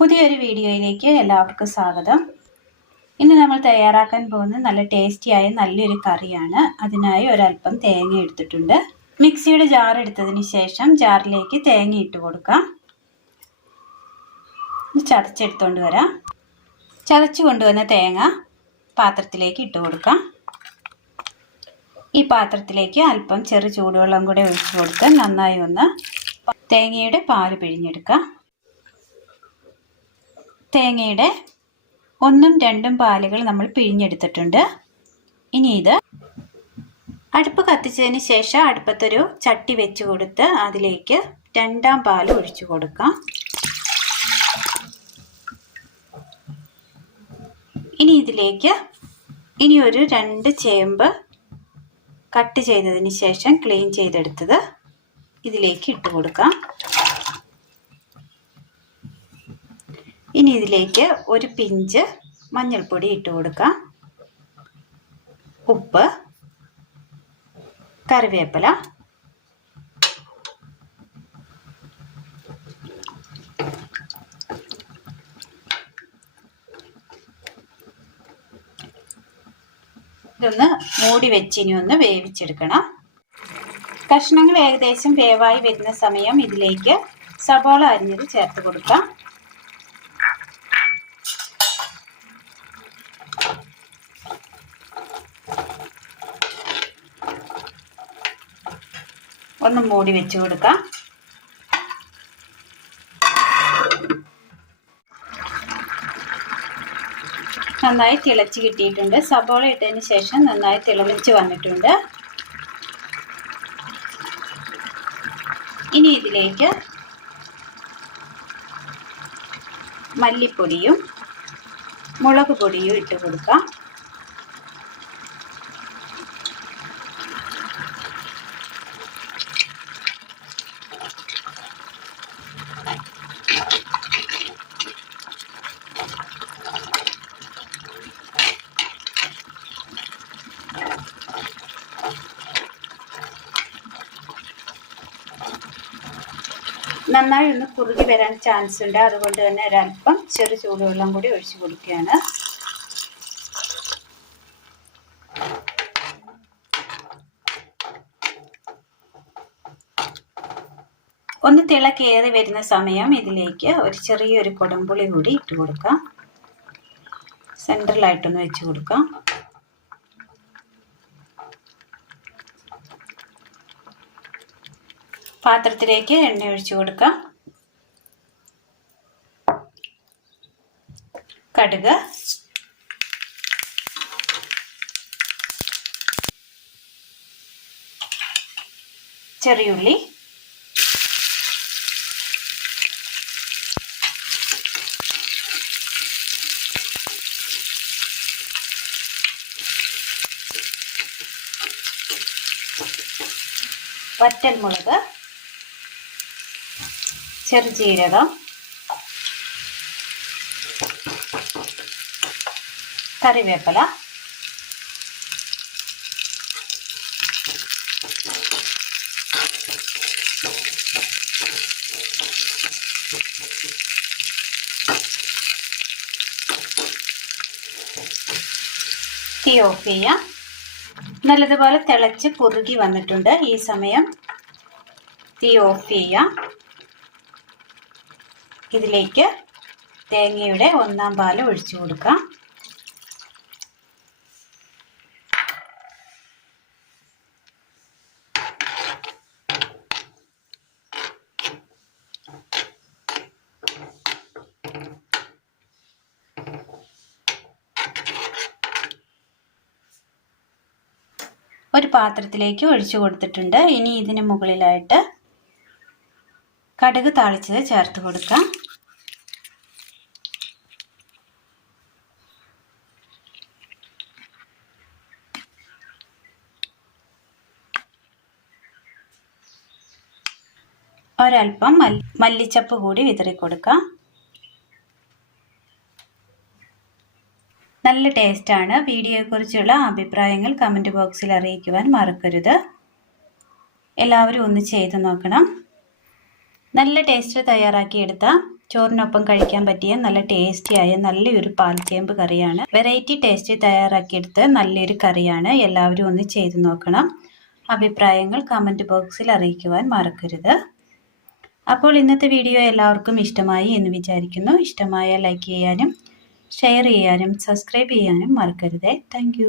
പുതിയൊരു വീഡിയോയിലേക്ക് എല്ലാവർക്കും സ്വാഗതം. ഇന്ന് നമ്മൾ തയ്യാറാക്കാൻ പോകുന്നത് നല്ല ടേസ്റ്റിയായ നല്ലൊരു കറിയാണ്. അതിനായി ഒരല്പം തേങ്ങ എടുത്തിട്ടുണ്ട്. മിക്സിയുടെ ജാർ എടുത്തതിന് ശേഷം ജാറിലേക്ക് തേങ്ങ ഇട്ട് കൊടുക്കാം. ചതച്ചെടുത്തോണ്ട് വരാം. ചതച്ചു കൊണ്ടുവന്ന തേങ്ങ പാത്രത്തിലേക്ക് ഇട്ട് കൊടുക്കാം. ഈ പാത്രത്തിലേക്ക് അല്പം ചെറു ചൂടുവെള്ളം കൂടെ ഒഴിച്ചു കൊടുത്ത് നന്നായി ഒന്ന് തേങ്ങയുടെ പാല് പിഴിഞ്ഞെടുക്കാം. തേങ്ങയുടെ 1ഉം 2ഉം പാലുകൾ നമ്മൾ പിഴിഞ്ഞെടുത്തിട്ടുണ്ട്. ഇനി ഇത് അടുപ്പ് കത്തിച്ചതിന് ശേഷം അടുപ്പത്തൊരു ചട്ടി വെച്ച് കൊടുത്ത് അതിലേക്ക് 2ാം പാൽ ഒഴിച്ചു കൊടുക്കാം. ഇനി ഇതിലേക്ക് ഒരു 2 ചേമ്പ് കട്ട് ചെയ്തതിന് ശേഷം ക്ലീൻ ചെയ്തെടുത്തത് ഇതിലേക്ക് ഇട്ട് കൊടുക്കാം. ഇനി ഇതിലേക്ക് ഒരു പിഞ്ച് മഞ്ഞൾപ്പൊടി ഇട്ട് കൊടുക്കാം. ഉപ്പ്, കറിവേപ്പില, ഇതൊന്ന് മൂടി വെച്ച് ഇനി ഒന്ന് വേവിച്ചെടുക്കണം. കഷ്ണങ്ങൾ ഏകദേശം വേവായി വരുന്ന സമയം ഇതിലേക്ക് സബോള അരിഞ്ഞത് ചേർത്ത് കൊടുക്കാം. ഒന്ന് മൂടി വെച്ച് കൊടുക്കാം. നന്നായി തിളച്ച് കിട്ടിയിട്ടുണ്ട്. സബോള ഇട്ടതിന് ശേഷം നന്നായി തിളച്ച് വന്നിട്ടുണ്ട്. ഇനി ഇതിലേക്ക് മല്ലിപ്പൊടിയും മുളക് പൊടിയും ഇട്ട് കൊടുക്കാം. നന്നായി ഒന്ന് കുറുകി വരാൻ ചാൻസ് ഉണ്ട്. അതുകൊണ്ട് തന്നെ ഒരല്പം ചെറു ചൂടുവെള്ളം കൂടി ഒഴിച്ചു കൊടുക്കുകയാണ്. ഒന്ന് തിളക്കേറി വരുന്ന സമയം ഇതിലേക്ക് ഒരു ചെറിയൊരു കുടംപുളി കൂടി ഇട്ട് കൊടുക്കാം. സെൻട്രലായിട്ടൊന്ന് വെച്ച് കൊടുക്കാം. പാത്രത്തിലേക്ക് എണ്ണ ഒഴിച്ചു കൊടുക്കാം. കടുക്, ചെറിയുള്ളി, വറ്റൽമുളക്, ചെറുജീരകം, കറിവേപ്പില, തീ ഓഫ് ചെയ്യാം. നല്ലതുപോലെ തിളച്ച് കുറുകി വന്നിട്ടുണ്ട്. ഈ സമയം തീ ഓഫ് ചെയ്യാം. ഇതിലേക്ക് തേങ്ങയുടെ 1ാം പാൽ ഒഴിച്ചു കൊടുക്കാം. ഒരു പാത്രത്തിലേക്ക് ഒഴിച്ചു കൊടുത്തിട്ടുണ്ട്. ഇനി ഇതിന് മുകളിലായിട്ട് കടുക് താളിച്ചത് ചേർത്ത് കൊടുക്കാം. ഒരല്പം മല്ലിച്ചപ്പ് കൂടി വിതറി കൊടുക്കാം. നല്ല ടേസ്റ്റാണ്. വീഡിയോയെക്കുറിച്ചുള്ള അഭിപ്രായങ്ങൾ കമൻറ്റ് ബോക്സിൽ അറിയിക്കുവാൻ മറക്കരുത്. എല്ലാവരും ഒന്ന് ചെയ്ത് നോക്കണം. നല്ല ടേസ്റ്റ് തയ്യാറാക്കിയെടുത്ത ചോറിനൊപ്പം കഴിക്കാൻ പറ്റിയ നല്ല ടേസ്റ്റിയായ നല്ലൊരു പാൽച്ചേമ്പ് കറിയാണ്. വെറൈറ്റി ടേസ്റ്റ് തയ്യാറാക്കിയെടുത്ത് നല്ലൊരു കറിയാണ്. എല്ലാവരും ഒന്ന് ചെയ്തു നോക്കണം. അഭിപ്രായങ്ങൾ കമൻറ്റ് ബോക്സിൽ അറിയിക്കുവാൻ മറക്കരുത്. അപ്പോൾ ഇന്നത്തെ വീഡിയോ എല്ലാവർക്കും ഇഷ്ടമായി എന്ന് വിചാരിക്കുന്നു. ഇഷ്ടമായ ലൈക്ക് ചെയ്യാനും ഷെയർ ചെയ്യാനും സബ്സ്ക്രൈബ് ചെയ്യാനും മറക്കരുത്. താങ്ക്